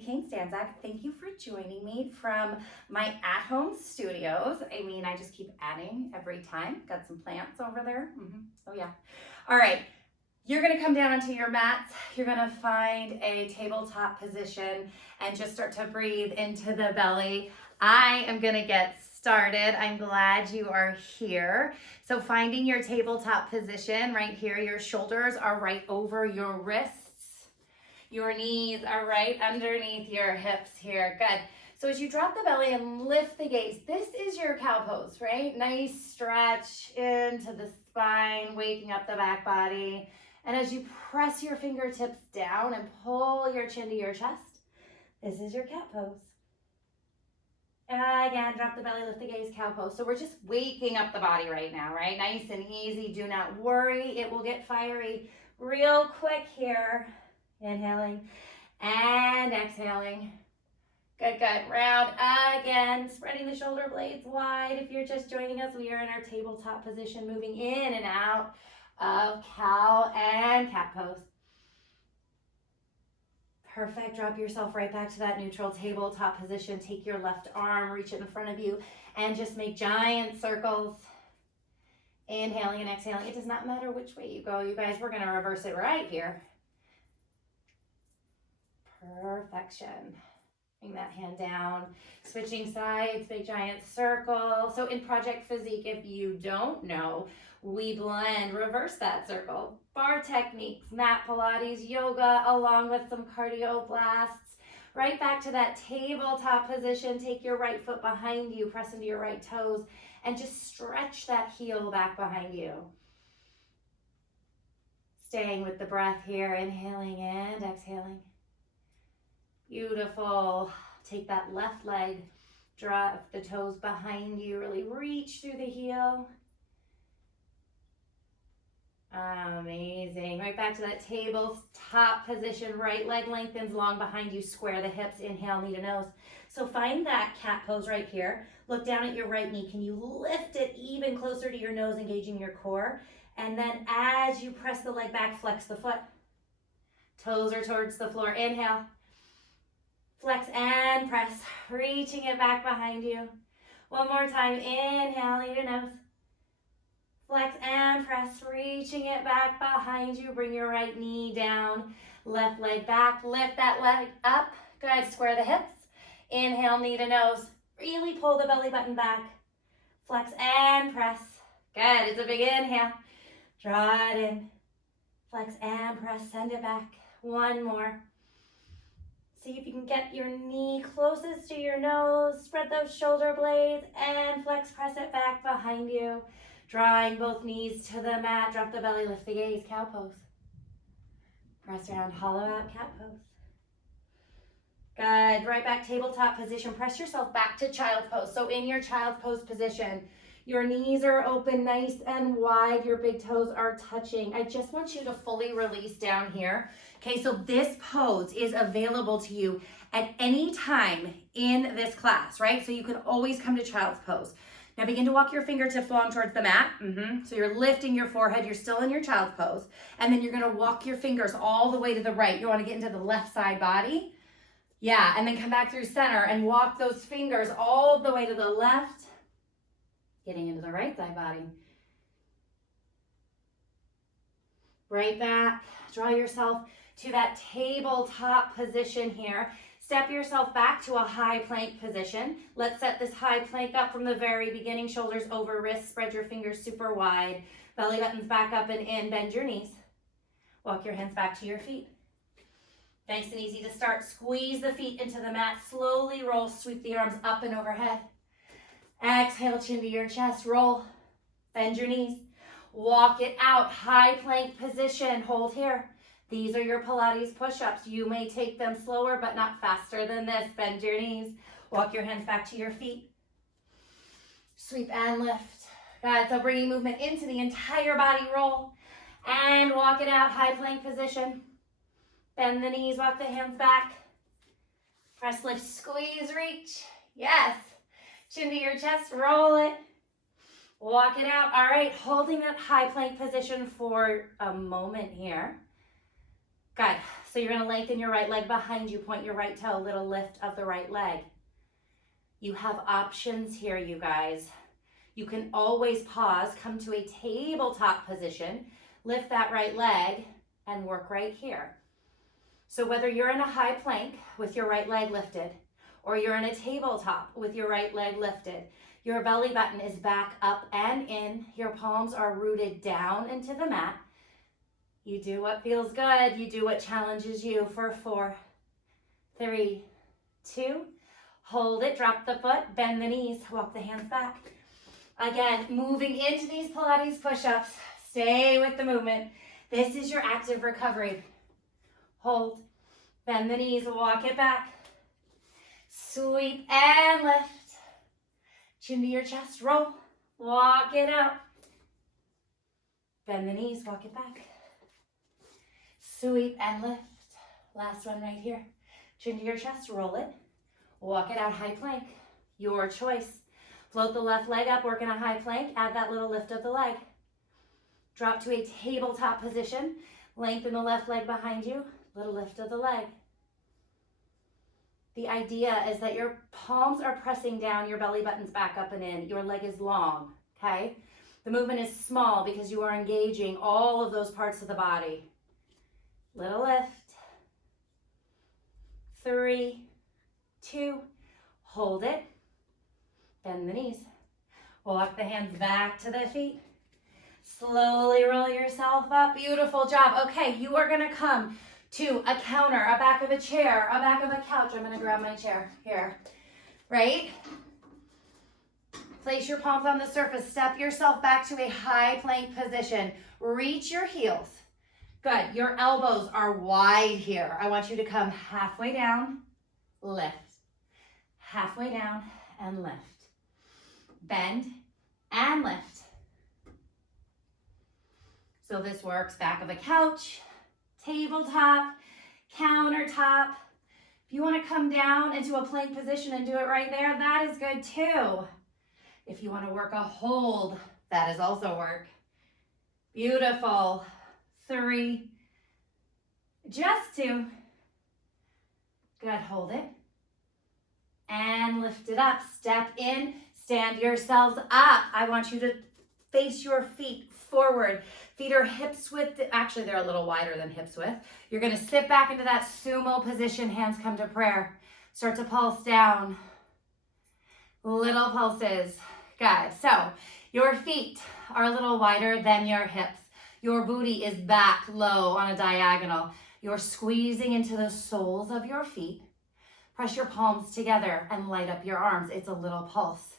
cane stand. Zach, thank you for joining me from my at-home studios. I mean, I just keep adding every time. Got some plants over there. Oh yeah. All right, you're gonna come down onto your mats. You're gonna find a tabletop position and just start to breathe into the belly. I am gonna get started. I'm glad you are here. So finding your tabletop position right here, your shoulders are right over your wrists. Your knees are right underneath your hips here. Good. So as you drop the belly and lift the gaze, this is your cow pose, right? Nice stretch into the spine, waking up the back body. And as you press your fingertips down and pull your chin to your chest, this is your cat pose. Again, drop the belly, lift the gaze, cow pose. So we're just waking up the body right now, right? Nice and easy. Do not worry. It will get fiery real quick here. Inhaling and exhaling. Good, good. Round again, spreading the shoulder blades wide. If you're just joining us, we are in our tabletop position, moving in and out of cow and cat pose. Perfect. Drop yourself right back to that neutral tabletop position. Take your left arm, reach it in front of you, and just make giant circles. Inhaling and exhaling. It does not matter which way you go, you guys. We're going to reverse it right here. Perfection. Bring that hand down, switching sides, big giant circle. So in Project Physique, if you don't know, we blend, reverse that circle. Bar techniques, mat Pilates, yoga, along with some cardio blasts. Right back to that tabletop position. Take your right foot behind you, press into your right toes, and just stretch that heel back behind you. Staying with the breath here, inhaling and exhaling. Beautiful. Take that left leg, drop the toes behind you, really reach through the heel. Amazing. Right back to that tabletop position. Right leg lengthens long behind you, square the hips, inhale, knee to nose. So find that cat pose right here. Look down at your right knee. Can you lift it even closer to your nose, engaging your core? And then as you press the leg back, flex the foot. Toes are towards the floor. Inhale. Flex and press, reaching it back behind you. One more time, inhale, knee to nose. Flex and press, reaching it back behind you. Bring your right knee down, left leg back, lift that leg up. Good, square the hips. Inhale, knee to nose. Really pull the belly button back. Flex and press. Good, it's a big inhale. Draw it in. Flex and press, send it back. One more. See if you can get your knee closest to your nose, spread those shoulder blades, and flex, press it back behind you. Drawing both knees to the mat, drop the belly, lift the gaze, cow pose. Press around, hollow out, cat pose. Good, right back, tabletop position. Press yourself back to child's pose. So in your child's pose position, your knees are open nice and wide. Your big toes are touching. I just want you to fully release down here. Okay, so this pose is available to you at any time in this class, right? So you can always come to child's pose. Now begin to walk your fingertips long towards the mat. So you're lifting your forehead. You're still in your child's pose. And then you're going to walk your fingers all the way to the right. You want to get into the left side body. Yeah, and then come back through center and walk those fingers all the way to the left. Getting into the right side body. Right back. Draw yourself to that tabletop position here. Step yourself back to a high plank position. Let's set this high plank up from the very beginning. Shoulders over wrists. Spread your fingers super wide. Belly buttons back up and in. Bend your knees. Walk your hands back to your feet. Nice and easy to start. Squeeze the feet into the mat. Slowly roll. Sweep the arms up and overhead. Exhale, chin to your chest. Roll. Bend your knees. Walk it out. High plank position. Hold here. These are your Pilates push-ups. You may take them slower, but not faster than this. Bend your knees. Walk your hands back to your feet. Sweep and lift. Good. So bringing movement into the entire body. Roll. And walk it out. High plank position. Bend the knees. Walk the hands back. Press, lift, squeeze, reach. Yes. Chin to your chest. Roll it. Walk it out. All right. Holding that high plank position for a moment here. Good. So you're gonna lengthen your right leg behind you, point your right toe, little lift of the right leg. You have options here, you guys. You can always pause, come to a tabletop position, lift that right leg, and work right here. So whether you're in a high plank with your right leg lifted, or you're in a tabletop with your right leg lifted, your belly button is back up and in, your palms are rooted down into the mat. You do what feels good, you do what challenges you for 4, 3, 2, hold it, drop the foot, bend the knees, walk the hands back. Again, moving into these Pilates push-ups, stay with the movement. This is your active recovery. Hold, bend the knees, walk it back. Sweep and lift. Chin to your chest, roll, walk it out. Bend the knees, walk it back. Sweep and lift. Last one right here. Chin to your chest, roll it. Walk it out, high plank. Your choice. Float the left leg up, work in a high plank. Add that little lift of the leg. Drop to a tabletop position. Lengthen the left leg behind you. Little lift of the leg. The idea is that your palms are pressing down, your belly button's back up and in. Your leg is long, okay? The movement is small because you are engaging all of those parts of the body. Little lift. 3, 2, hold it. Bend the knees. Walk the hands back to the feet. Slowly roll yourself up. Beautiful job. Okay, you are gonna come to a counter, a back of a chair, a back of a couch. I'm gonna grab my chair here, right? Place your palms on the surface. Step yourself back to a high plank position. Reach your heels. Good, your elbows are wide here. I want you to come halfway down, lift. Halfway down and lift. Bend and lift. So this works back of a couch, tabletop, countertop. If you want to come down into a plank position and do it right there, that is good too. If you want to work a hold, that is also work. Beautiful. 3, just 2. Good, hold it. And lift it up. Step in, stand yourselves up. I want you to face your feet forward. Feet are hips width. Actually, they're a little wider than hips width. You're gonna sit back into that sumo position. Hands come to prayer. Start to pulse down. Little pulses. Good. So your feet are a little wider than your hips. Your booty is back low on a diagonal. You're squeezing into the soles of your feet. Press your palms together and light up your arms. It's a little pulse.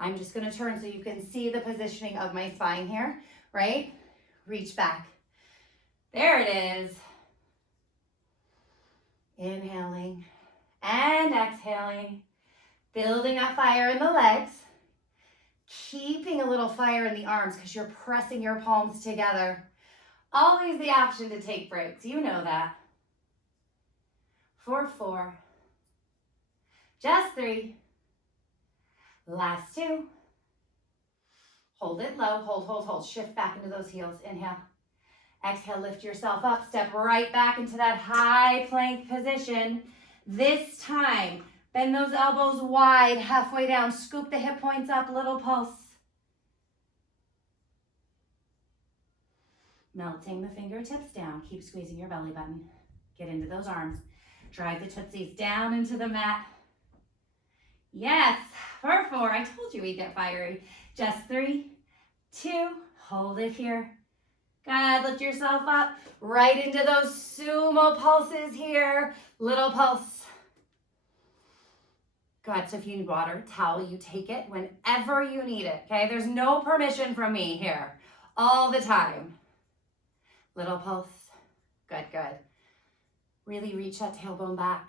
I'm just gonna turn so you can see the positioning of my spine here, right? Reach back. There it is. Inhaling and exhaling. Building up fire in the legs. Keeping a little fire in the arms because you're pressing your palms together. Always the option to take breaks. You know that. For 4. Just 3. Last 2. Hold it low. Hold, hold, hold. Shift back into those heels. Inhale. Exhale, lift yourself up. Step right back into that high plank position. This time, bend those elbows wide, halfway down. Scoop the hip points up, little pulse. Melting the fingertips down. Keep squeezing your belly button. Get into those arms. Drive the tootsies down into the mat. Yes, for 4. I told you we'd get fiery. Just 3, 2, hold it here. Good, lift yourself up. Right into those sumo pulses here. Little pulse. Good, so if you need water, towel, you take it whenever you need it, okay? There's no permission from me here. All the time. Little pulse. Good, good. Really reach that tailbone back.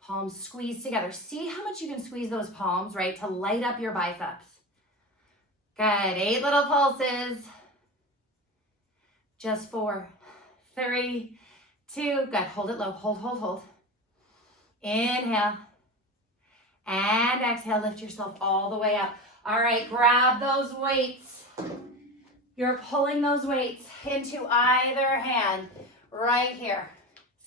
Palms squeeze together. See how much you can squeeze those palms, right? To light up your biceps. Good, 8 little pulses. Just 4, 3, 2. Good, hold it low. Hold, hold, hold. Inhale. And exhale, lift yourself all the way up. All right, grab those weights. You're pulling those weights into either hand. right here.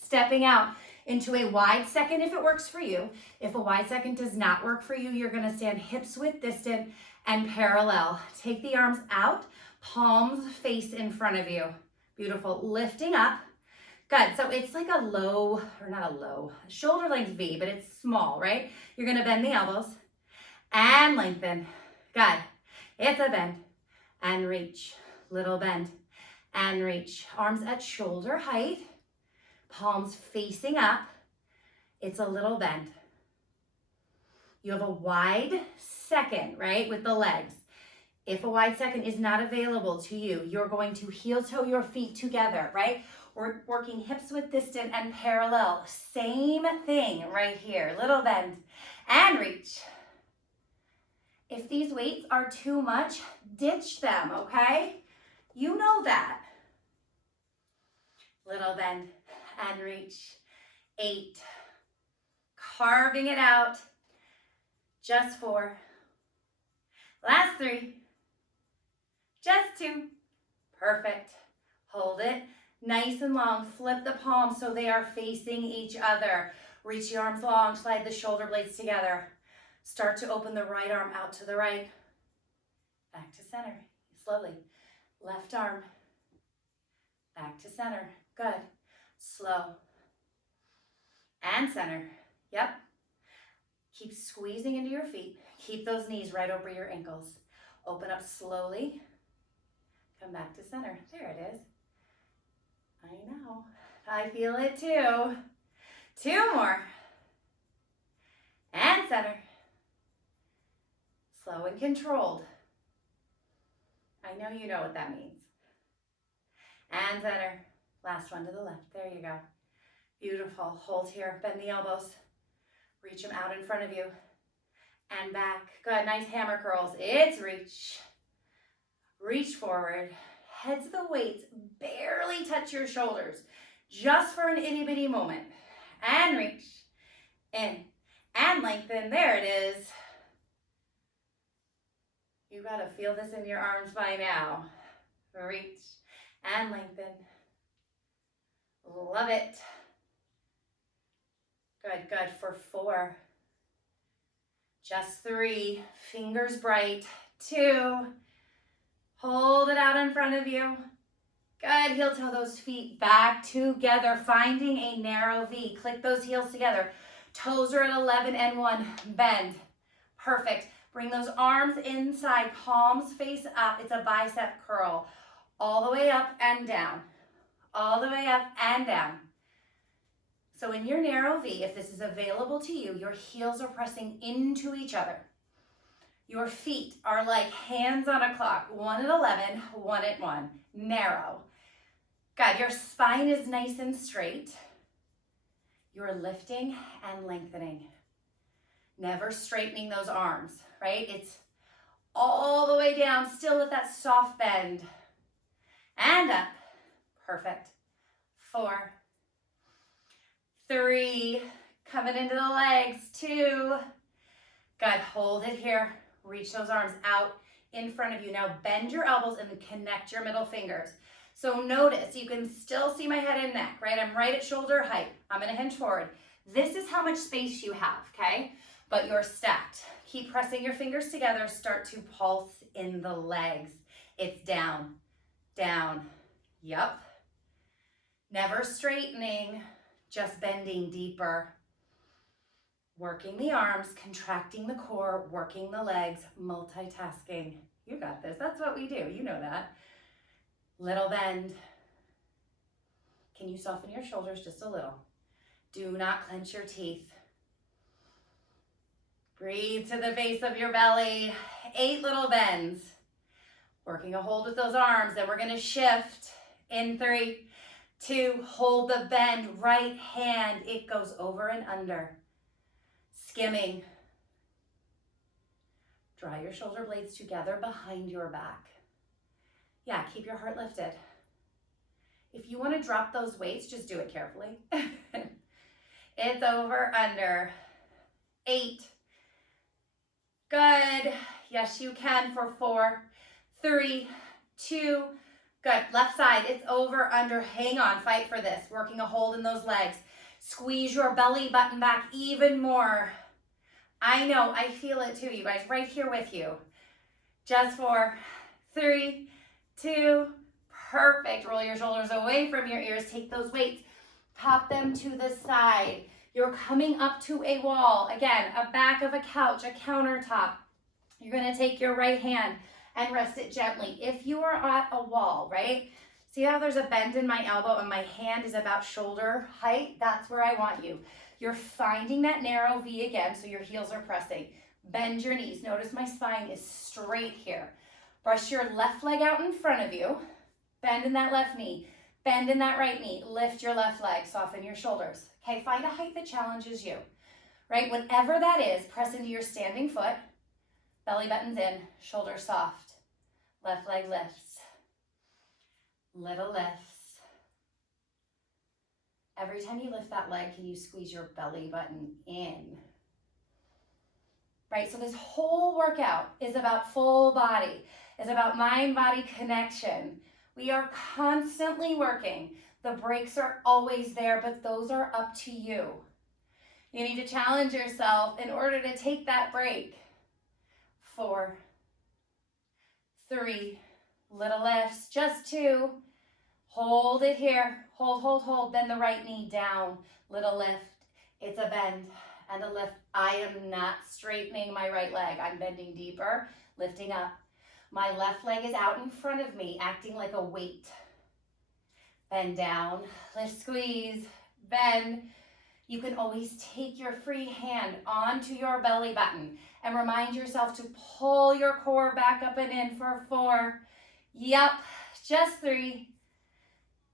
Stepping out into a wide second if it works for you. If a wide second does not work for you, you're gonna stand hips width distant and parallel. Take the arms out, palms face in front of you. Beautiful, lifting up. Good, so it's like a low, or not a low, shoulder length V, but it's small, right? You're gonna bend the elbows and lengthen. Good, it's a bend and reach, little bend and reach. Arms at shoulder height, palms facing up. It's a little bend. You have a wide second, right, with the legs. If a wide second is not available to you, you're going to heel toe your feet together, right? We're working hips width distant and parallel. Same thing right here. Little bend and reach. If these weights are too much, ditch them, okay? You know that. Little bend and reach. 8. Carving it out. Just 4. Last 3. Just 2. Perfect. Hold it. Nice and long. Flip the palms so they are facing each other. Reach the arms long. Slide the shoulder blades together. Start to open the right arm out to the right. Back to center. Slowly. Left arm. Back to center. Good. Slow. And center. Yep. Keep squeezing into your feet. Keep those knees right over your ankles. Open up slowly. Come back to center. There it is. I know. I feel it too. 2 more. And center. Slow and controlled. I know you know what that means. And center. Last one to the left. There you go. Beautiful. Hold here. Bend the elbows. Reach them out in front of you. And back. Good. Nice hammer curls. It's reach. Reach forward. Heads of the weights barely touch your shoulders. Just for an itty bitty moment. And reach. In. And lengthen. There it is. You gotta feel this in your arms by now. Reach. And lengthen. Love it. Good, good. For 4. Just 3. Fingers bright. 2. Hold it out in front of you. Good. Heel toe those feet back together, finding a narrow V. Click those heels together. Toes are at 11 and 1. Bend. Perfect. Bring those arms inside, palms face up. It's a bicep curl. All the way up and down. All the way up and down. So in your narrow V, if this is available to you, your heels are pressing into each other. Your feet are like hands on a clock. 1 at 11, 1 at 1. Narrow. Good. Your spine is nice and straight. You're lifting and lengthening. Never straightening those arms, right? It's all the way down, still with that soft bend. And up. Perfect. 4. 3. Coming into the legs. 2. Good. Hold it here. Reach those arms out in front of you. Now bend your elbows and connect your middle fingers. So notice, you can still see my head and neck, right? I'm right at shoulder height. I'm gonna hinge forward. This is how much space you have, okay? But you're stacked. Keep pressing your fingers together. Start to pulse in the legs. It's down, down. Yep. Never straightening, just bending deeper. Working the arms, contracting the core, working the legs, multitasking. You got this. That's what we do. You know that. Little bend. Can you soften your shoulders just a little? Do not clench your teeth. Breathe to the base of your belly. 8 little bends. Working a hold with those arms. Then we're going to shift in 3, 2. Hold the bend. Right hand. It goes over and under. Skimming. Draw your shoulder blades together behind your back. Yeah, keep your heart lifted. If you want to drop those weights, just do it carefully. It's over, under. 8. Good. Yes, you can for 4, 3, 2. Good. Left side, it's over, under, hang on, fight for this. Working a hold in those legs. Squeeze your belly button back even more. I know, I feel it too, you guys, right here with you. Just for 3, 2, perfect. Roll your shoulders away from your ears. Take those weights, pop them to the side. You're coming up to a wall. Again, a back of a couch, a countertop. You're gonna take your right hand and rest it gently. If you are at a wall, right? See how there's a bend in my elbow and my hand is about shoulder height? That's where I want you. You're finding that narrow V again, so your heels are pressing. Bend your knees. Notice my spine is straight here. Brush your left leg out in front of you. Bend in that left knee. Bend in that right knee. Lift your left leg. Soften your shoulders. Okay, find a height that challenges you, right? Whatever that is, press into your standing foot. Belly button's in, shoulders soft. Left leg lifts. Little lifts. Every time you lift that leg, can you squeeze your belly button in? Right, so this whole workout is about full body. It's about mind-body connection. We are constantly working. The breaks are always there, but those are up to you. You need to challenge yourself in order to take that break. 4, 3, little lifts, just 2. Hold it here. Hold, hold, hold. Bend the right knee down. Little lift. It's a bend and a lift. I am not straightening my right leg. I'm bending deeper, lifting up. My left leg is out in front of me, acting like a weight. Bend down, lift, squeeze, bend. You can always take your free hand onto your belly button and remind yourself to pull your core back up and in for 4. Yep, just 3.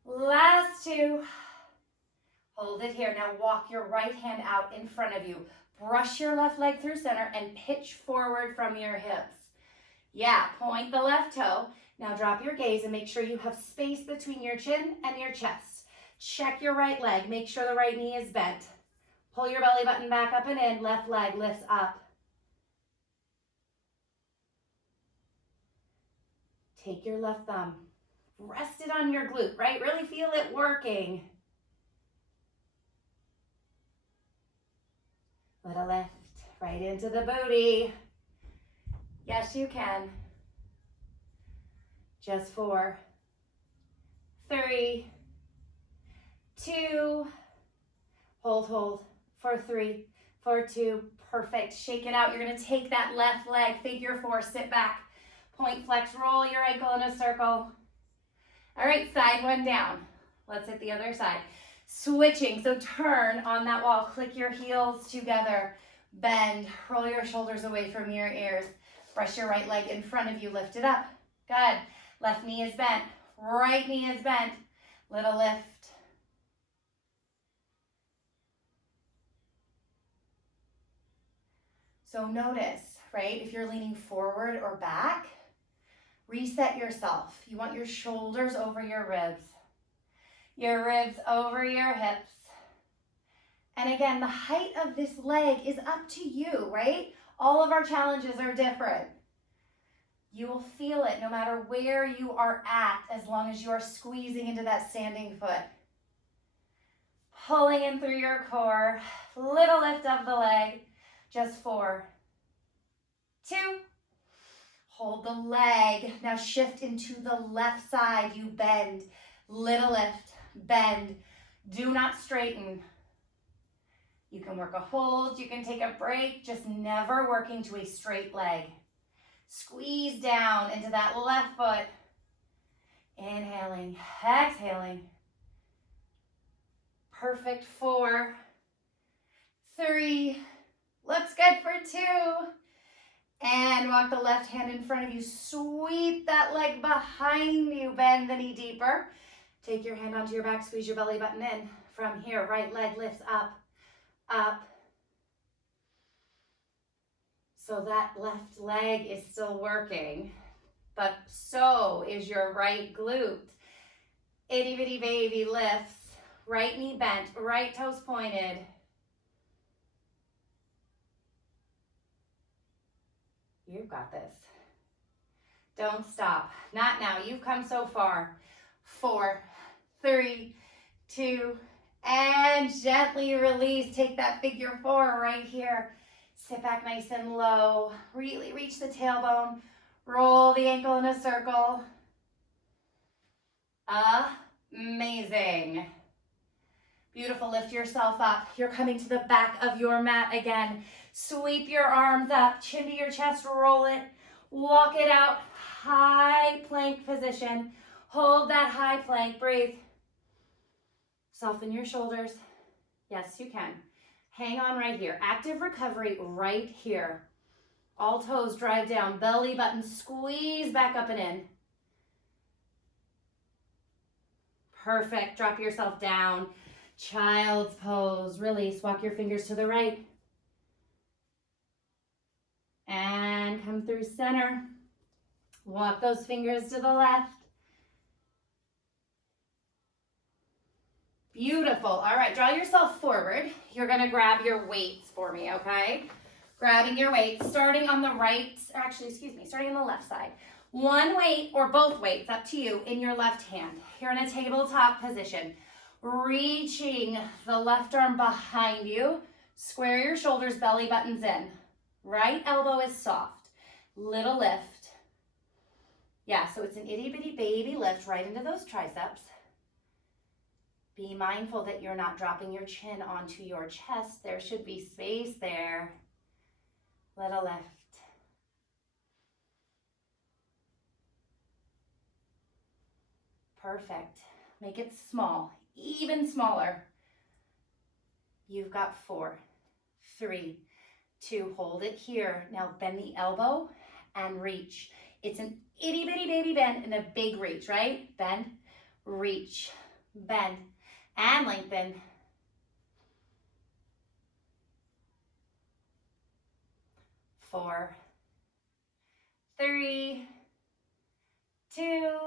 Last 2. Hold it here. Now walk your right hand out in front of you. Brush your left leg through center and pitch forward from your hips. Yeah, point the left toe. Now drop your gaze and make sure you have space between your chin and your chest. Check your right leg. Make sure the right knee is bent. Pull your belly button back up and in. Left leg lifts up. Take your left thumb. Rest it on your glute, right? Really feel it working. Little lift right into the booty. Yes, you can. Just 4, 3, 2, hold, hold, for 3, for 2, perfect. Shake it out. You're gonna take that left leg, figure 4, sit back, point, flex, roll your ankle in a circle. All right, side one down. Let's hit the other side. Switching, so turn on that wall, click your heels together, bend, roll your shoulders away from your ears. Brush your right leg in front of you, lift it up. Good. Left knee is bent, right knee is bent. Little lift. So notice, right, if you're leaning forward or back, reset yourself. You want your shoulders over your ribs over your hips. And again, the height of this leg is up to you, right? All of our challenges are different. You will feel it no matter where you are at, as long as you are squeezing into that standing foot. Pulling in through your core, little lift of the leg, just 4, 2, hold the leg. Now shift into the left side, you bend, little lift, bend, do not straighten. You can work a hold, you can take a break, just never working to a straight leg. Squeeze down into that left foot. Inhaling, exhaling. Perfect. 4, 3, looks good for 2. And walk the left hand in front of you. Sweep that leg behind you, bend the knee deeper. Take your hand onto your back, squeeze your belly button in. From here, right leg lifts up, up. So that left leg is still working, but so is your right glute. Itty bitty baby lifts, right knee bent, right toes pointed. You've got this. Don't stop. Not now. You've come so far. 4, 3, 2, and gently release. Take that figure 4 right here. Sit back nice and low. Really reach the tailbone. Roll the ankle in a circle. Amazing. Beautiful. Lift yourself up. You're coming to the back of your mat again. Sweep your arms up, chin to your chest, roll it. Walk it out. High plank position. Hold that high plank. Breathe. Soften your shoulders. Yes, you can. Hang on right here. Active recovery right here. All toes drive down. Belly button squeeze back up and in. Perfect. Drop yourself down. Child's pose. Release. Walk your fingers to the right. And come through center. Walk those fingers to the left. Beautiful. All right, draw yourself forward. You're gonna grab your weights for me, okay? Grabbing your weights, starting on the right, or actually, excuse me, starting on the left side. One weight or both weights, up to you, in your left hand. You're in a tabletop position. Reaching the left arm behind you. Square your shoulders, belly buttons in. Right elbow is soft. Little lift. Yeah, so it's an itty bitty baby lift right into those triceps. Be mindful that you're not dropping your chin onto your chest. There should be space there. Little lift. Perfect. Make it small, even smaller. You've got 4, 3, 2, hold it here. Now bend the elbow and reach. It's an itty bitty baby bend and a big reach, right? Bend, reach, bend, and lengthen. 4, 3, 2,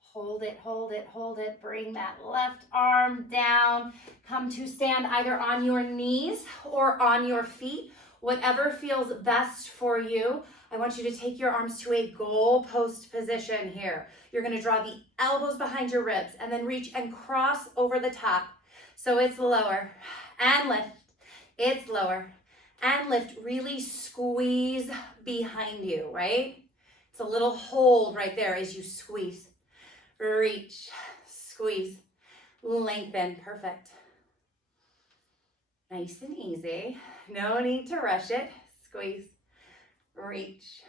hold it, hold it, hold it. Bring that left arm down. Come to stand either on your knees or on your feet, whatever feels best for you. I want you to take your arms to a goal post position here. You're gonna draw the elbows behind your ribs and then reach and cross over the top. So it's lower and lift. It's lower and lift. Really squeeze behind you, right? It's a little hold right there as you squeeze. Reach, squeeze, lengthen. Perfect. Nice and easy. No need to rush it. Squeeze, reach,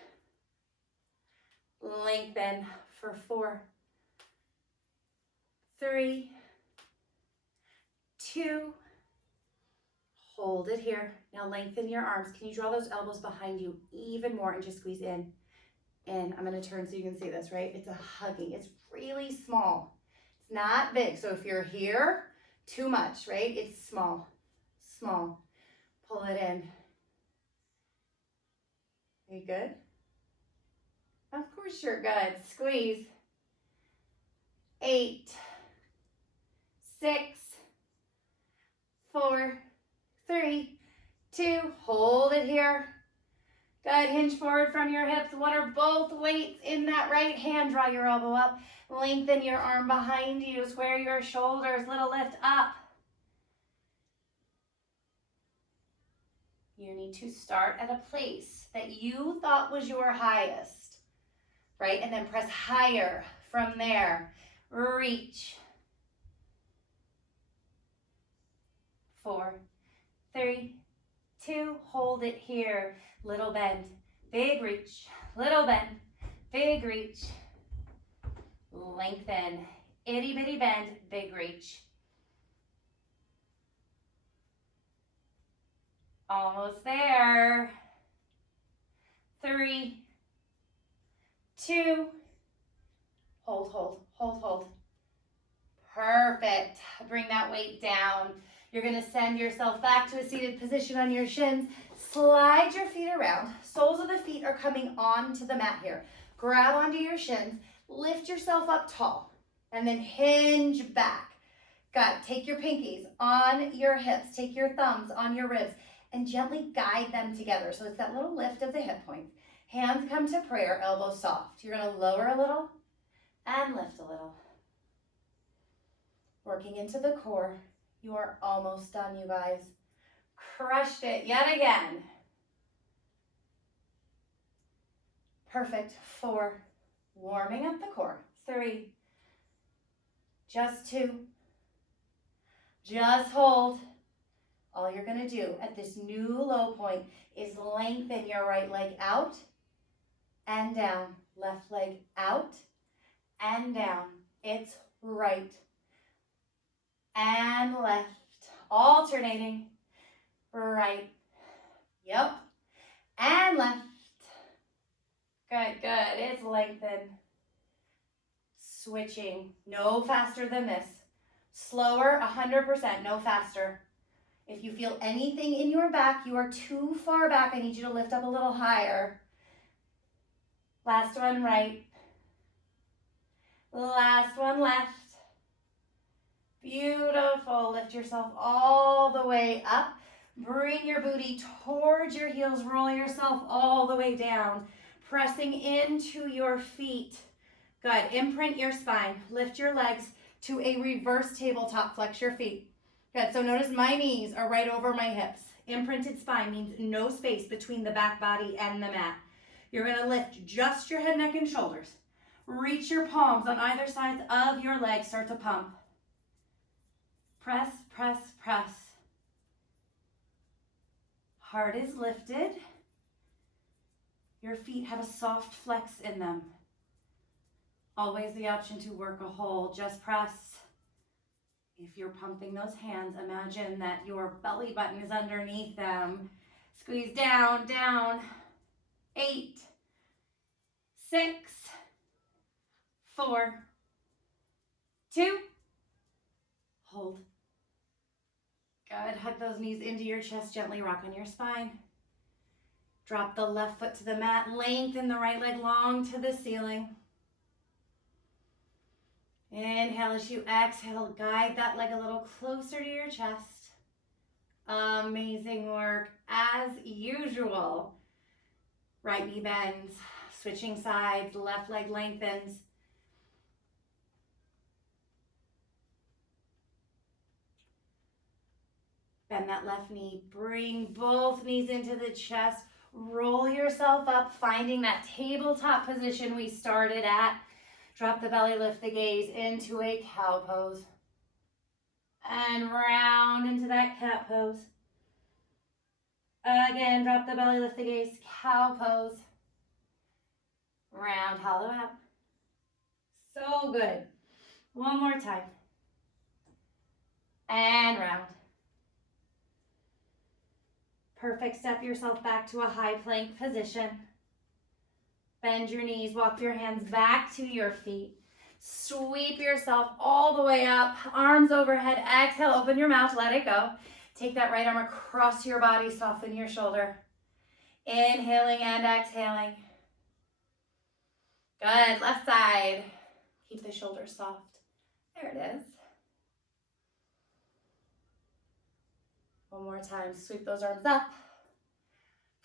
lengthen for 4, 3, 2, hold it here. Now lengthen your arms. Can you draw those elbows behind you even more and just squeeze in? And I'm going to turn so you can see this, right? It's a hugging. It's really small. It's not big. So if you're here, too much, right? It's small, small. Pull it in. Are you good? Of course you're good. Squeeze. 8, 6, 4, 3, 2. Hold it here. Good. Hinge forward from your hips. What are both weights in that right hand? Draw your elbow up. Lengthen your arm behind you. Square your shoulders. Little lift up. You need to start at a place that you thought was your highest, right? And then press higher from there. Reach. 4, 3, 2. Hold it here. Little bend, big reach, little bend, big reach, lengthen, itty bitty bend, big reach. Almost there. 3, 2, hold, hold, hold, hold. Perfect. Bring that weight down. You're gonna send yourself back to a seated position on your shins. Slide your feet around. Soles of the feet are coming onto the mat here. Grab onto your shins. Lift yourself up tall. And then hinge back. Good. Take your pinkies on your hips. Take your thumbs on your ribs. And gently guide them together. So it's that little lift of the hip points. Hands come to prayer, elbows soft. You're gonna lower a little and lift a little. Working into the core. You are almost done, you guys. Crushed it yet again. Perfect. 4. Warming up the core. 3. Just 2. Just hold. All you're gonna do at this new low point is lengthen your right leg out and down. Left leg out and down. It's right and left. Alternating. Right. Yep. And left. Good, good. It's lengthened. Switching. No faster than this. Slower, 100%. No faster. If you feel anything in your back, you are too far back. I need you to lift up a little higher. Last one right. Last one left. Beautiful. Lift yourself all the way up. Bring your booty towards your heels. Roll yourself all the way down. Pressing into your feet. Good. Imprint your spine. Lift your legs to a reverse tabletop. Flex your feet. Good. So notice my knees are right over my hips. Imprinted spine means no space between the back body and the mat. You're going to lift just your head, neck, and shoulders. Reach your palms on either side of your legs. Start to pump. Press, press, press. Heart is lifted. Your feet have a soft flex in them. Always the option to work a hold. Just press. If you're pumping those hands, imagine that your belly button is underneath them. Squeeze down, down. 8, 6, 4, 2, hold. Good. Hug those knees into your chest. Gently rock on your spine. Drop the left foot to the mat. Lengthen the right leg long to the ceiling. Inhale as you exhale. Guide that leg a little closer to your chest. Amazing work as usual. Right knee bends. Switching sides. Left leg lengthens. Bend that left knee. Bring both knees into the chest. Roll yourself up, finding that tabletop position we started at. Drop the belly, lift the gaze into a cow pose. And round into that cat pose. Again, drop the belly, lift the gaze, cow pose. Round, hollow out. So good. One more time. And round. Perfect. Step yourself back to a high plank position. Bend your knees. Walk your hands back to your feet. Sweep yourself all the way up. Arms overhead. Exhale. Open your mouth. Let it go. Take that right arm across your body. Soften your shoulder. Inhaling and exhaling. Good. Left side. Keep the shoulders soft. There it is. One more time. Sweep those arms up.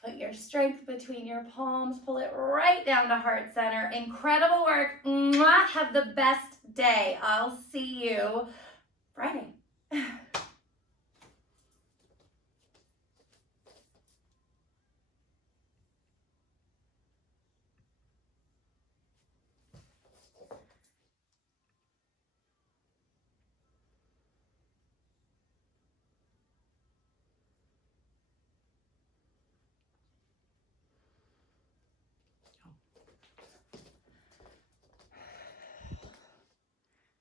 Put your strength between your palms. Pull it right down to heart center. Incredible work. Mwah. Have the best day. I'll see you Friday.